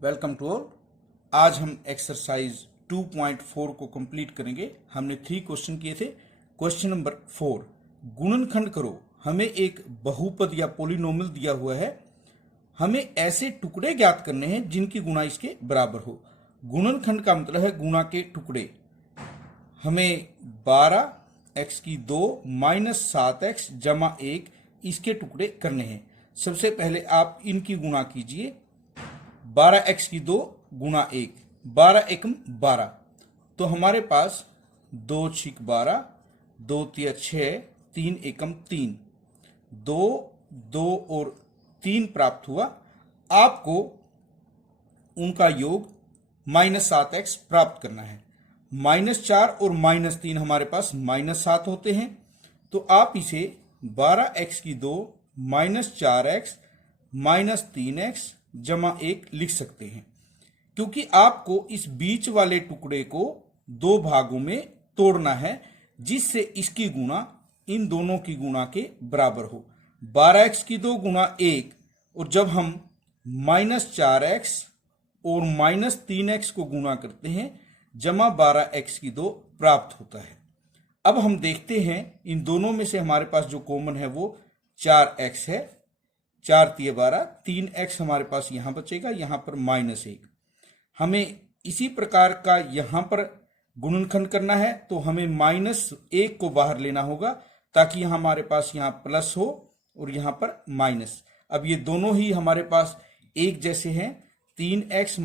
Welcome to all. आज हम exercise 2.4 को कंप्लीट करेंगे। हमने 3 क्वेश्चन किए थे। क्वेश्चन नंबर 4, गुणनखंड करो। हमें एक बहुपद या पोलिनोमियल दिया हुआ है। हमें ऐसे टुकड़े ज्ञात करने हैं जिनकी गुणा इसके बराबर हो। गुणनखंड का मतलब है गुणा के टुकड़े। हमें 12x2 - 7x जमा 1 इसके टुकड़े करने हैं। सबसे पहले आप इनकी गुणा कीजिए। 12x2 गुणा 1, 12 एकम 12, तो हमारे पास 2 छिक 12, 2 तिया 6, 3 एकम 3, 2 2 और 3 प्राप्त हुआ। आपको उनका योग -7x प्राप्त करना है। -4 और -3 हमारे पास -7 होते हैं, तो आप इसे 12x2 - 4x - 3x जमा 1 लिख सकते हैं, क्योंकि आपको इस बीच वाले टुकड़े को 2 भागों में तोड़ना है जिससे इसकी गुणा इन दोनों की गुणा के बराबर हो। 12x2 गुणा 1, और जब हम -4x और -3x को गुणा करते हैं जमा 12x2 प्राप्त होता है। अब हम देखते हैं इन दोनों में से हमारे पास जो कॉमन है वो 4x है। 4 तिया 12, 3x हमारे पास यहां बचेगा, यहां पर -1। हमें इसी प्रकार का यहां पर गुणनखंड करना है, तो हमें -1 को बाहर लेना होगा ताकि हमारे पास यहां प्लस हो और यहां पर माइनस। अब ये दोनों ही हमारे पास एक जैसे हैं। 3x -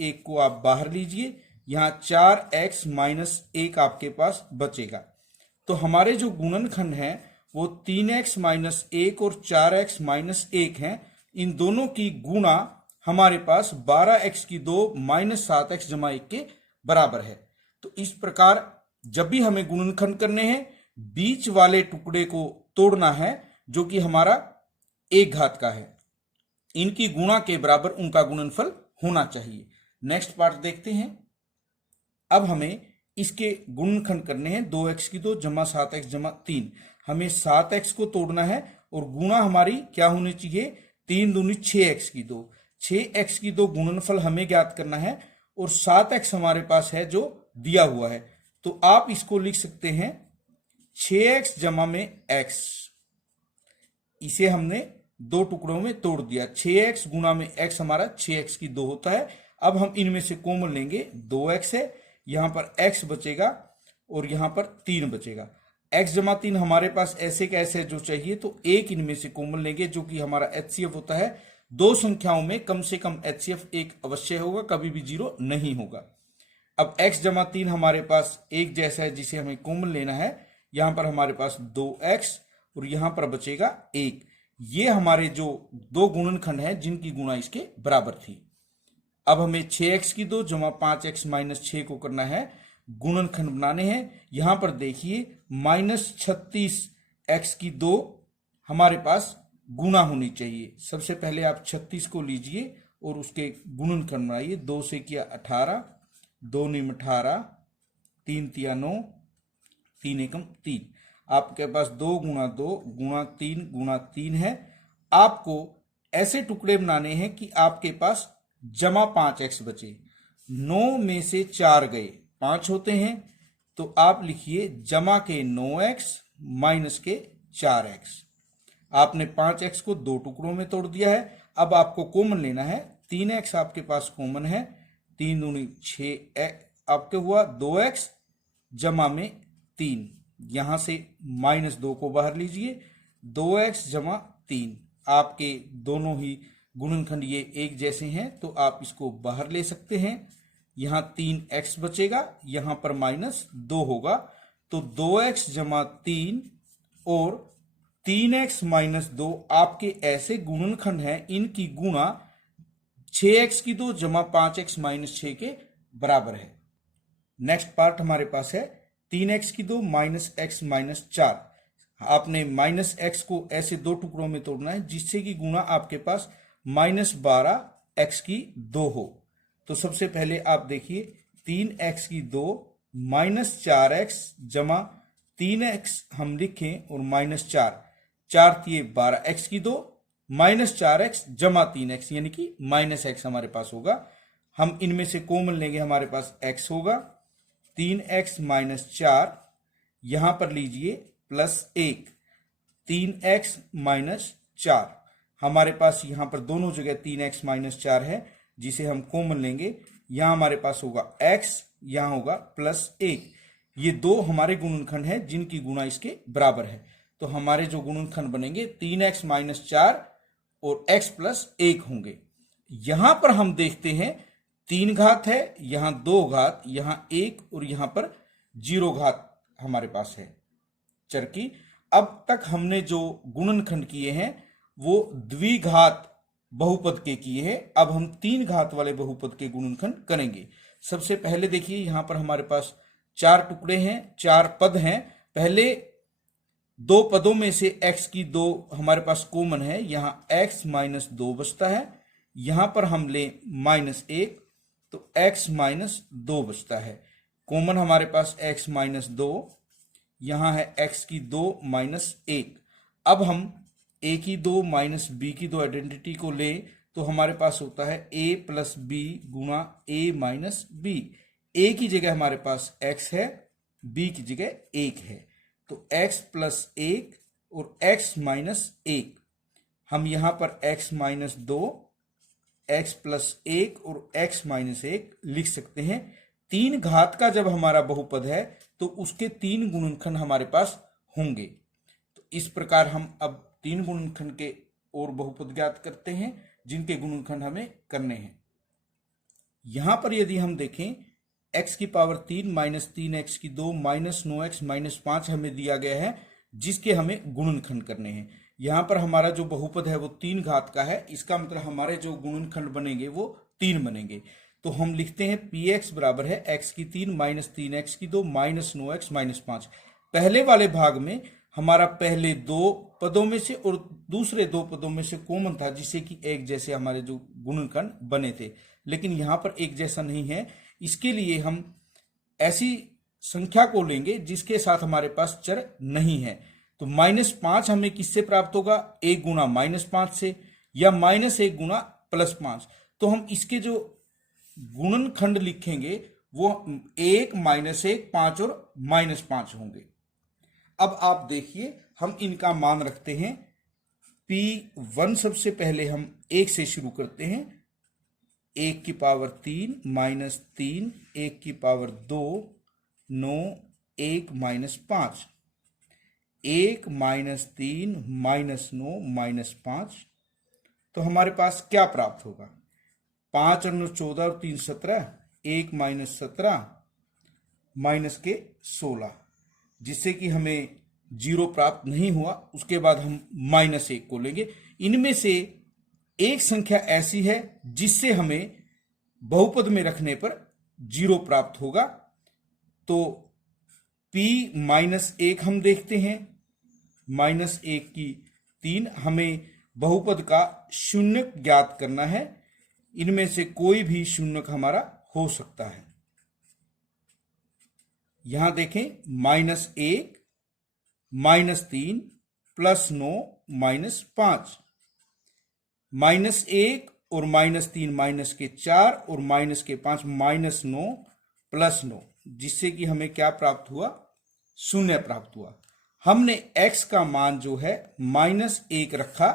1 को आप बाहर लीजिए, यहां 4x - 1 आपके पास बचेगा। तो हमारे जो गुणनखंड है वो 3x - 1 और 4x - 1 हैं। इन दोनों की गुणा हमारे पास 12x2 - 7x जमा 1 के बराबर है। तो इस प्रकार जब भी हमें गुणनखंड करने हैं, बीच वाले टुकड़े को तोड़ना है जो कि हमारा 1 घात का है। इनकी गुणा के बराबर उनका गुणनफल होना चाहिए। नेक्स्ट पार्ट देखते हैं। अब हमें इसके गुणनखंड करने हैं। 2x2 जमा 7x जमा 3। हमें 7x को तोड़ना है और गुणा हमारी क्या होनी चाहिए? 3 दूनी 6x2। 6x2 गुणनफल हमें ज्ञात करना है और 7x हमारे पास है जो दिया हुआ है, तो आप इसको लिख सकते हैं 6x जमा में x। इसे हमने 2 टुकड़ों में तोड़ दिया। 6x गुणा में x हमारा 6x2 होता है। अब हम इनमें से कॉमन लेंगे। 2x है, यहां पर x बचेगा और यहां पर 3 बचेगा। x जमा 3 हमारे पास ऐसे कैसे जो चाहिए, तो एक इनमें से कॉमन लेंगे जो कि हमारा HCF होता है। 2 संख्याओं में कम से कम HCF 1 अवश्य होगा, कभी भी 0 नहीं होगा। अब x जमा 3 हमारे पास एक जैसा है जिसे हमें कॉमन लेना है। यहां पर हमारे पास 2x और यहां पर बचेगा 1। ये हमारे जो 2 गुणनखंड हैं जिनकी गुणा इसके बराबर थी। अब हमें 6x2 जमा 5x - 6 को करना है, गुणनखंड बनाने हैं। यहां पर देखिए -36x2 हमारे पास गुणा होनी चाहिए। सबसे पहले आप 36 को लीजिए और उसके गुणनखंड बनाइए। 2 से किया 18, 2 निम 18, 3 तिया 9, 3 एकम 3। आपके पास 2 गुणा 2 गुणा 3 गुणा 3 है। आपको ऐसे टुकड़े बनाने हैं कि आपके पास जमा 5x बचे। 9 में से 4 गए, 5 होते हैं, तो आप लिखिए जमा के 9x माइनस के 4x। आपने 5x को 2 टुकड़ों में तोड़ दिया है। अब आपको कॉमन लेना है। 3x आपके पास कॉमन है, 3 दूनी 6 आपके हुआ 2x जमा में 3। यहां से -2 को बाहर लीजिए, 2x जमा 3। आपके दोनों ही गुणनखंड ये एक जैसे हैं, तो आप इसको बाहर ले सकते हैं। यहां 3x बचेगा, यहां पर -2 होगा, तो 2x जमा 3 और 3x - 2 आपके ऐसे गुणनखंड हैं, इनकी गुणा 6x2 जमा 5x - 6 के बराबर है। नेक्स्ट पार्ट हमारे पास है 3x2 - x - 4। आपने -x को ऐसे 2 टुकड़ों में तोड़ना है जिससे कि गुणा आपके पास -12x2 हो। तो सबसे पहले आप देखिए 3x2 - 4x जमा 3x हम लिखें और -4, 4 तिये 12x2 -4x जमा 3x यानी कि -x हमारे पास होगा। हम इनमें से कॉमन लेंगे, हमारे पास x होगा 3x - 4, यहां पर लीजिए +1 3x - 4, हमारे पास यहां पर दोनों जगह 3x - 4 है जिसे हम कॉमन लेंगे। यहां हमारे पास होगा x, यहां होगा +1। ये दो हमारे गुणनखंड हैं जिनकी गुणा इसके बराबर है। तो हमारे जो गुणनखंड बनेंगे 3x - 4 और x + 1 होंगे। यहां पर हम देखते हैं 3 घात है, यहां 2 घात, यहां 1 और यहां पर 0 घात हमारे पास है चर की। अब तक हमने जो गुणनखंड किए हैं वो द्विघात बहुपद के किए हैं। अब हम 3 घात वाले बहुपद के गुणनखंड करेंगे। सबसे पहले देखिए यहां पर हमारे पास 4 टुकड़े हैं, 4 पद हैं। पहले 2 पदों में से x की 2 हमारे पास कॉमन है, यहां x - 2 बचता है। यहां पर हम लें -1 तो x - 2 बचता है। कॉमन हमारे पास x - 2, यहां है x की 2 - 1। अब हम a की 2 माइनस b की 2 आइडेंटिटी को लें तो हमारे पास होता है a + b गुणा a - b। a की जगह हमारे पास x है, b की जगह 1 है, तो x + 1 और x - 1। हम यहां पर x - 2, x + 1 और x - 1 लिख सकते हैं। 3 घात का जब हमारा बहुपद है तो उसके 3 गुणनखंड हमारे पास होंगे। तो इस प्रकार हम अब 3 गुणनखंड के और बहुपद ज्ञात करते हैं जिनके गुणनखंड हमें करने हैं। यहां पर यदि हम देखें x की पावर 3 - 3x की 2 -9x - 5 हमें दिया गया है जिसके हमें गुणनखंड करने हैं। यहां पर हमारा जो बहुपद है वो 3 घात का है, इसका मतलब हमारे जो गुणनखंड बनेंगे वो 3 बनेंगे। तो हम लिखते हैं px बराबर है x की 3 - 3x की 2 -9x - 5। पहले वाले भाग में हमारा पहले 2 पदों में से और दूसरे 2 पदों में से कॉमन था जिससे कि एक जैसे हमारे जो गुणनखंड बने थे, लेकिन यहां पर एक जैसा नहीं है। इसके लिए हम ऐसी संख्या को लेंगे जिसके साथ हमारे पास चर नहीं है। तो -5 हमें किससे प्राप्त होगा? 1 गुणा -5 से, या -1 गुणा +5। तो हम इसके जो गुणनखंड लिखेंगे वो 1 -1 5 और -5 होंगे। अब आप देखिए हम इनका मान रखते हैं। P1 सबसे पहले हम 1 से शुरू करते हैं। 1 की पावर 3 -3, 1 की पावर 2 9, 1 - 5, 1 - 3 -9 -5। तो हमारे पास क्या प्राप्त होगा? 5 और 9 14 और 3 17, 1 - 17 माइनस के 16, जिससे कि हमें 0 प्राप्त नहीं हुआ। उसके बाद हम -1 को लेंगे। इनमें से एक संख्या ऐसी है जिससे हमें बहुपद में रखने पर 0 प्राप्त होगा। तो P-1 हम देखते हैं, -1 की 3, हमें बहुपद का शून्यक ज्ञात करना है। इनमें से कोई भी शून्यक हमारा हो सकता है। यहां देखें -1 -3 +9 -5, -1 और -3 माइनस के 4 और माइनस के 5 -9 +9, जिससे कि हमें क्या प्राप्त हुआ? 0 प्राप्त हुआ। हमने x का मान जो है -1 रखा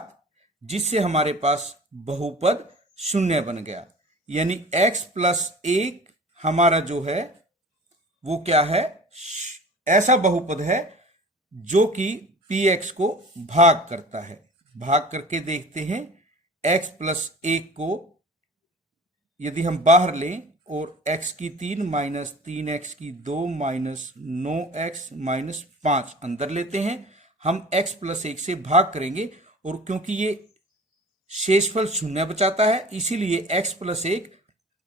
जिससे हमारे पास बहुपद 0 बन गया। यानी x + 1 हमारा जो है वो क्या है? ऐसा बहुपद है जो कि px को भाग करता है। भाग करके देखते हैं। x + 1 को यदि हम बाहर लें और x की 3 - 3x की 2 -9x - 5 अंदर लेते हैं, हम x + 1 से भाग करेंगे और क्योंकि ये शेषफल 0 बचाता है इसीलिए x + 1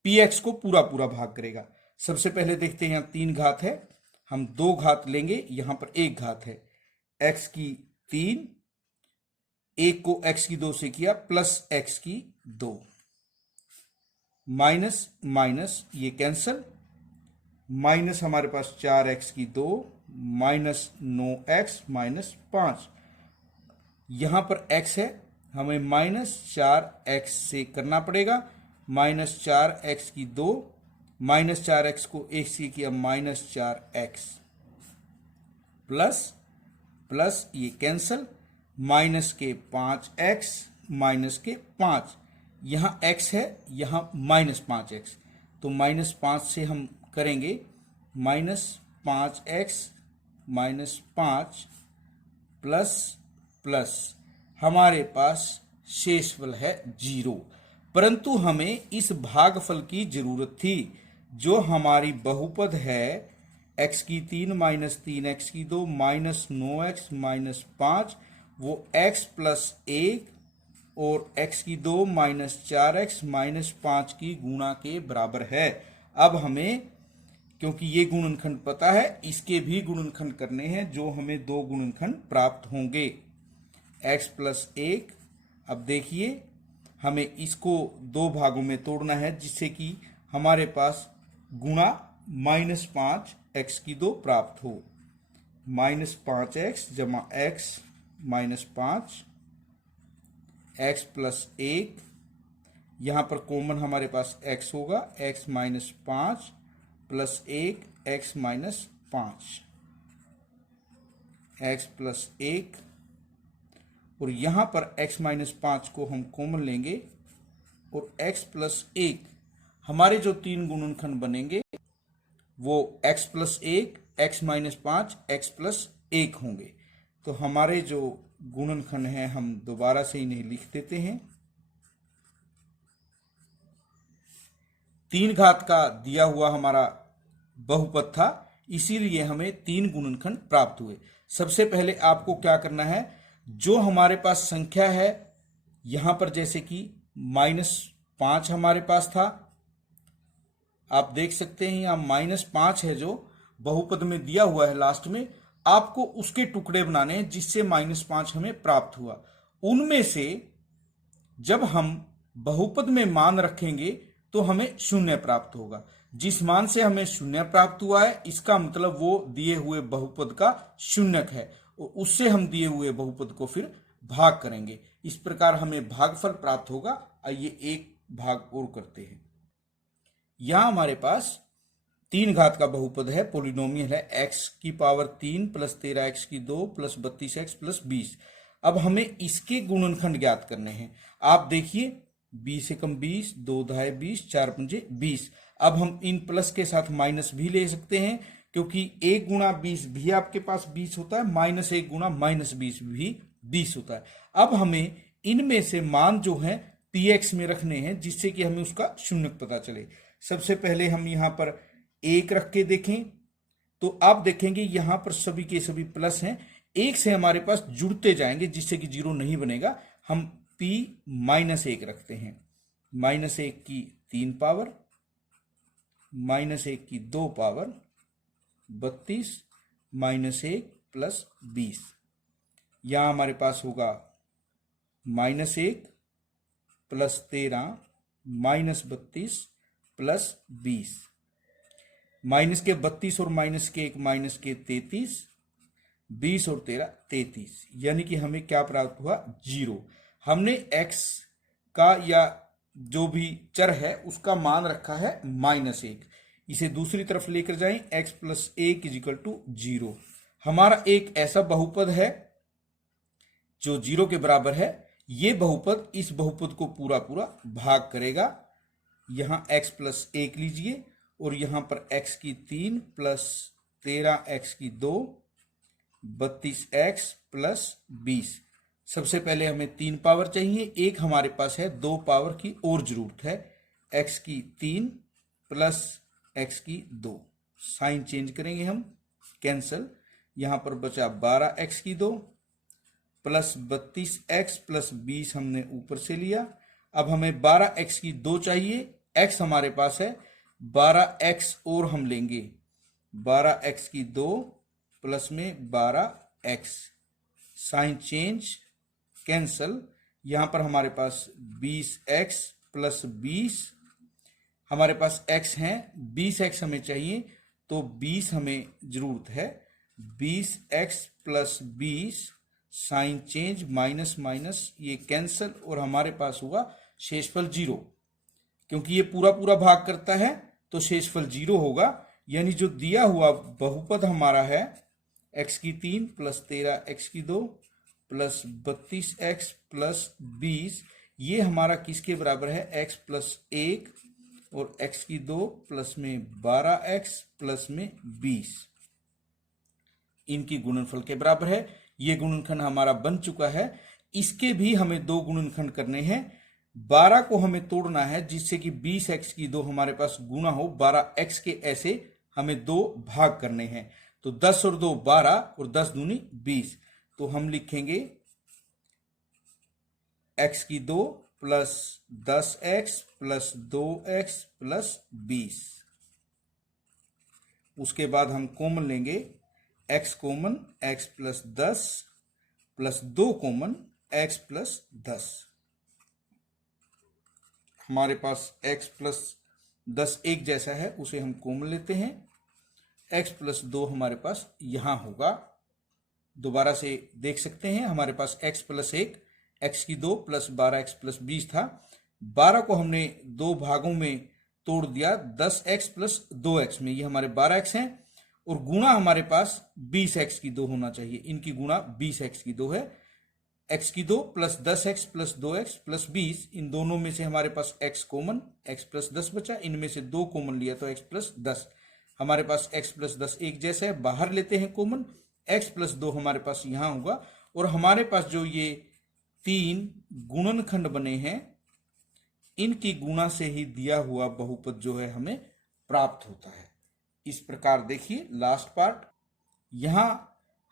px को पूरा पूरा भाग करेगा। सबसे पहले देखते हैं, यहां 3 घात है, हम 2 घात लेंगे, यहां पर 1 घात है। x की 3, 1 को x की 2 से किया प्लस x की 2, माइनस माइनस ये कैंसल, माइनस हमारे पास 4x की 2 -9x - 5। यहां पर x है, हमें -4x से करना पड़ेगा। -4x की 2, -4x को 1 से किया -4x, प्लस ये कैंसल, माइनस के 5x, माइनस के 5, यहाँ x है, यहाँ -5x, तो -5 से हम करेंगे -5x -5 प्लस हमारे पास शेषफल है 0। परंतु हमें इस भागफल की जरूरत थी, जो हमारी बहुपद है x की 3 -3x की 2 -9x -5, वो x + 1 और x की 2 -4x -5 की गुणा के बराबर है। अब हमें, क्योंकि ये गुणनखंड पता है, इसके भी गुणनखंड करने हैं, जो हमें 2 गुणनखंड प्राप्त होंगे, x + 1। अब देखिए, हमें इसको 2 भागों में तोड़ना है, जिससे कि हमारे पास गुणा -5x की 2 प्राप्त हो। -5x जमा x -5, x + 1, यहां पर कॉमन हमारे पास x होगा, x -5 + 1 x -5, x + 1, और यहां पर x -5 को हम कॉमन लेंगे, और x + 1, हमारे जो 3 गुणनखंड बनेंगे वो x + 1, x -5, x + 1 होंगे। तो हमारे जो गुणनखंड हैं, हम दोबारा से इन्हें लिख देते हैं। 3 घात का दिया हुआ हमारा बहुपद था, इसीलिए हमें 3 गुणनखंड प्राप्त हुए। सबसे पहले आपको क्या करना है, जो हमारे पास संख्या है, यहां पर जैसे कि -5 हमारे पास था, आप देख सकते हैं यहां -5 है, जो बहुपद में दिया हुआ है लास्ट में, आपको उसके टुकड़े बनाने हैं जिससे -5 हमें प्राप्त हुआ। उनमें से जब हम बहुपद में मान रखेंगे तो हमें 0 प्राप्त होगा। जिस मान से हमें 0 प्राप्त हुआ है, इसका मतलब वो दिए हुए बहुपद का शून्यक है, और उससे हम दिए हुए बहुपद को फिर भाग करेंगे। इस प्रकार हमें भागफल प्राप्त होगा। आइए एक भाग और करते हैं। यहां हमारे पास 3 घात का बहुपद है, पोलिनोमियल है, x की पावर 3 + 13x की 2 + 32x + 20। अब हमें इसके गुणनखंड ज्ञात करने हैं। आप देखिए, 20 से कम 20, 2 दाए 20, 4 पंजे 20। अब हम इन प्लस के साथ माइनस भी ले सकते हैं, क्योंकि 1 गुणा 20 भी आपके पास 20 होता है, -1 गुणा -20 भी 20 होता है। अब हमें इनमें से मान जो है px में रखने हैं, जिससे कि हमें उसका शून्यक पता चले। सबसे पहले हम यहां पर 1 रख के देखें, तो आप देखेंगे यहां पर सभी के सभी प्लस हैं, 1 से हमारे पास जुड़ते जाएंगे, जिससे कि 0 नहीं बनेगा। हम p -1 रखते हैं, -1 की 3 पावर, -1 की 2 पावर, 32, -1 + 20। यहां हमारे पास होगा -1 + 13 -32 + 20, माइनस के 32 और माइनस के 1 माइनस के 33, 20 और 13 33, यानी कि हमें क्या प्राप्त हुआ, 0। हमने x का या जो भी चर है उसका मान रखा है -1। इसे दूसरी तरफ लेकर जाएं, x + 1 = 0। हमारा एक ऐसा बहुपद है जो 0 के बराबर है। ये बहुपद इस बहुपद को पूरा पूरा भाग करेगा। यहां x + 1 लीजिए, और यहां पर x की 3 + 13x की 2, 32x + 20। सबसे पहले हमें 3 पावर चाहिए, एक हमारे पास है, 2 पावर की और जरूरत है। x की 3 + x की 2, साइन चेंज करेंगे हम, कैंसल। यहां पर बचा 12x की 2 + 32x + 20 हमने ऊपर से लिया। अब हमें 12x की 2 चाहिए, x हमारे पास है, 12x और हम लेंगे, 12x की 2 प्लस में 12x, साइन चेंज, कैंसल। यहां पर हमारे पास 20x + 20, हमारे पास x है, 20x हमें चाहिए, तो 20 हमें जरूरत है। 20x + 20, sign change, minus minus ये कैंसल, और हमारे पास हुआ शेषफल 0। क्योंकि ये पूरा पूरा भाग करता है तो शेषफल 0 होगा। यानी जो दिया हुआ बहुपद हमारा है x की 3 प्लस 13 x की 2 प्लस 32x प्लस 20, ये हमारा किसके बराबर है? x प्लस 1 और x की 2 प्लस में 12x प्लस में 20, इनकी गुणनफल के बराबर है। ये गुणनखंड हमारा बन चुका है। इसके भी हमें दो गुणनखंड करने हैं। 12 को हमें तोड़ना है जिससे कि 20x की 2 हमारे पास गुना हो 12x के, ऐसे हमें दो भाग करने हैं। तो 10 और 2 12 और 10 दूनी 20। तो हम लिखेंगे x की 2 plus 10x plus 2x plus 20। उसके बाद हम कॉमन लेंगे, x common x plus 10 plus 2 common x plus 10। हमारे पास x प्लस 10 एक जैसा है, उसे हम कॉमन लेते हैं। x प्लस 2 हमारे पास यहां होगा, दोबारा से देख सकते हैं। हमारे पास x प्लस 1 x की 2 प्लस 12x प्लस 20 था। 12 को हमने दो भागों में तोड़ दिया, 10x प्लस 2x में, ये हमारे 12x हैं, और गुणा हमारे पास 20x की 2 होना चाहिए। इनकी गुणा 20x की 2 है। x की 2 plus 10x plus 2x plus 20, इन दोनों में से हमारे पास x कॉमन, x प्लस 10 बचा। इनमें से 2 कॉमन लिया तो x प्लस 10। हमारे पास x प्लस 10 एक जैसा है, बाहर लेते हैं कॉमन। x प्लस 2 हमारे पास यहां होगा, और हमारे पास जो ये 3 गुणनखंड बने हैं, इनकी गुणा से ही दिया हुआ बहुपद जो है हमें प्राप्त होता है। इस प्रकार देखिए लास्ट पार्ट, यहां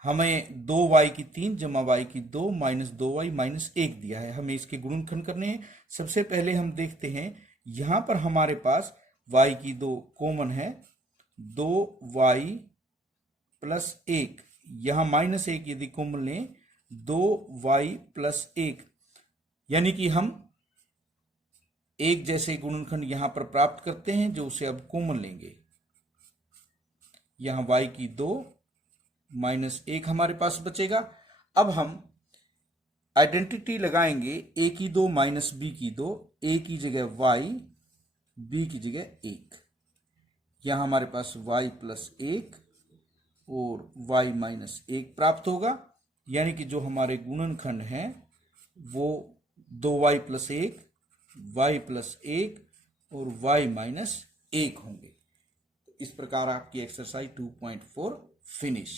हमें 2y की 3 जमा y की 2 माइनस 2y माइनस 1 दिया है। हमें इसके गुणनखंड करने हैं। सबसे पहले हम देखते हैं, यहां पर हमारे पास y की 2 कॉमन है, 2y प्लस 1, यहां माइनस 1 यदि कॉमन लें 2y प्लस 1, यानी कि हम एक जैसे गुणनखंड यहां पर प्राप्त करते हैं, जो उसे अब कॉमन लेंगे। यहां y की 2 माइनस 1 हमारे पास बचेगा। अब हम आइडेंटिटी लगाएंगे, a की 2 माइनस b की 2, a की जगह y, b की जगह 1। यहां हमारे पास y प्लस 1 और y माइनस 1 प्राप्त होगा। यानी कि जो हमारे गुणनखंड हैं वो 2y प्लस 1, y प्लस 1 और y माइनस 1 होंगे। इस प्रकार आपकी एक्सरसाइज 2.4 फिनिश।